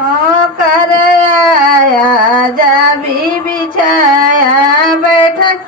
नौकर आया जाबी बिछाया बैठन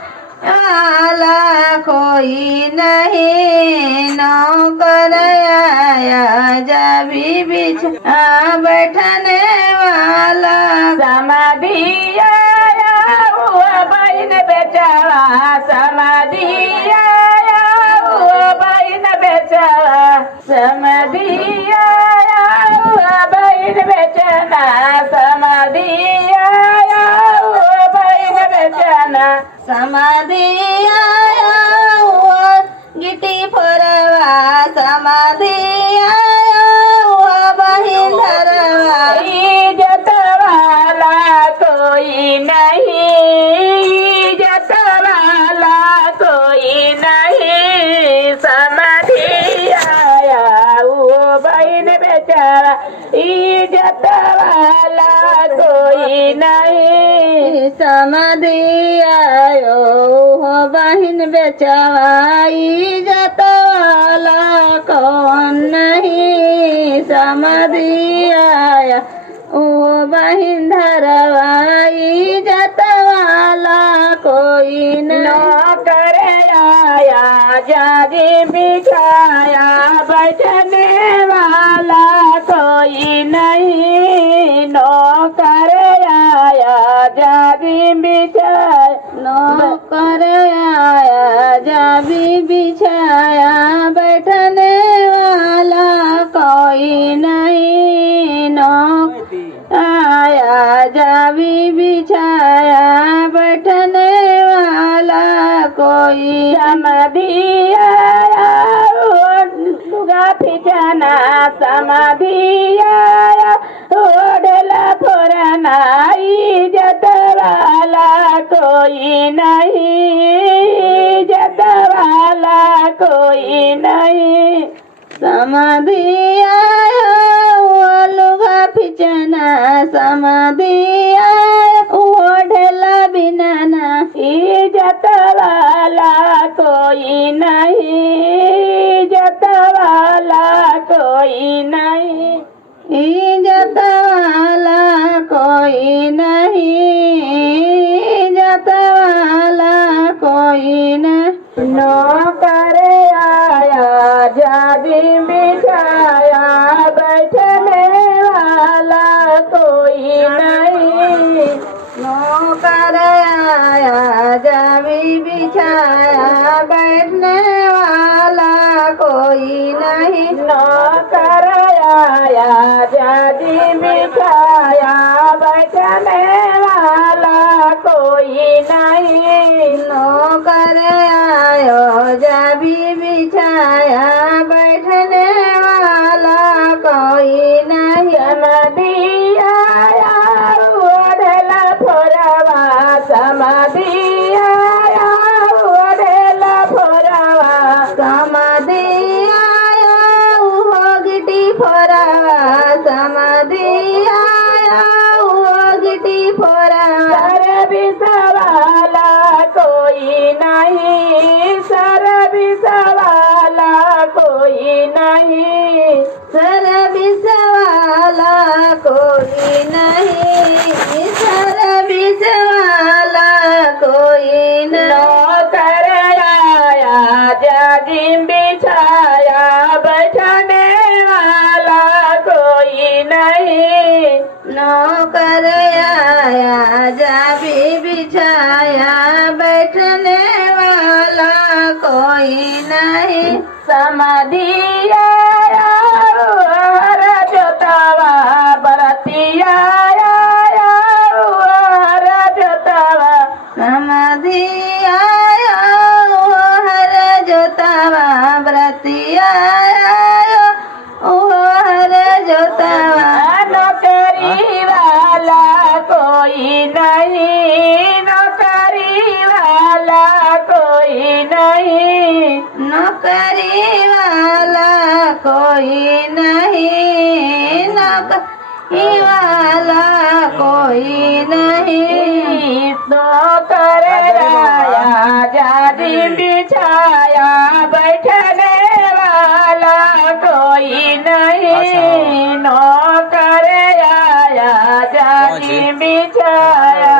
वाला कोई नहीं। नौकर आया जाबी बिछा बैठने वाला समाधि आया हुआ बहन बेचारा, समाधि आया हुआ बहन बेचारा, समाधि आया हुआ बहन बेचारा, समाधि आया हुआ बहन बेचारा। समाधि आया हुआ गिटी फरवा, समाधि आया हुआ बहिन धरवा। इज्जत वाला कोई नहीं, इज्जत वाला कोई नहीं। समाधि आया वो बहन बेचारा, इज्जत वाला कोई नहीं। समाधि आयो हो बहिन बेचावा, इज्जत वाला कौन नहीं। समाधि आया ओ बहिन धरवा, इज्जत वाला कोई नहीं। नौकर आया जागी बिछाया बैठने वाला कोई नहीं। नौकर आया जागी बिछाया, नौकर आया जाबी बिछाया बैठने वाला कोई नहीं। नौकर आया जाबी बिछाया बैठने वाला कोई। समाधि आया लुगा फिजाना, समाधि आया ओढ़ला फोरना, इज्जत वाला कोई नहीं, इज्जत वाला कोई नहीं। समाधि आया वो लुगा फिचना, समाधि आया वो ढेला बिनाना, इज्जत वाला कोई नहीं, इज्जत वाला कोई नहीं। इज्जत वाला कोई नहीं, इज्जत वाला कोई नहीं। नौकर आया जागी बिछाया बैठने वाला कोई नहीं। नौकर आया जाबी बिछाया बैठने वाला कोई नहीं। नौकर आया जागी बिछाया बैठने वाला कोई नहीं। नौकर आयो जाबी बिछाया बैठने वाला कोई नहीं। समाधि आया ओढ़ला फोरवा, समाधि आया ओढ़ला फोरवा, समाधि आया वो गिटी फोरवा, समाधि आया वो गिटी फोरवा। सर्विस वाला कोई नहीं, सर्विस वाला कोई नहीं। सर्विस वाला कोई नहीं, सर्विस वाला कोई नहीं। नौकर आया जागी बिछाया बैठने वाला कोई नहीं। नौकर आया जाबी बिछाया बैठने वाला कोई नहीं। समाधि आया हर जोतावा, बरती आया हर जोतावा। समाधि आया वो हर जोतावा, व्रती आया वो हर जोतावा। नौकरी वाला कोई नहीं, नौकरी वाला कोई नहीं। नौकरी वाला कोई नहीं, नौकरी वाला कोई नहीं। नौकर आया जागी बिछाया बैठने वाला कोई नहीं। नौकर आया जाजी बिछाया